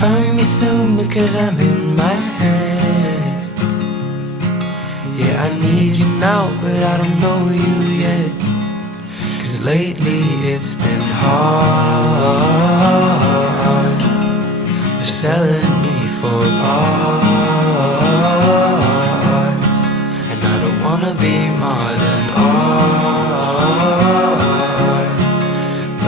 find me soon because I'm in my head. Yeah, I need you now, but I don't know you yet. 'Cause lately it's been hard.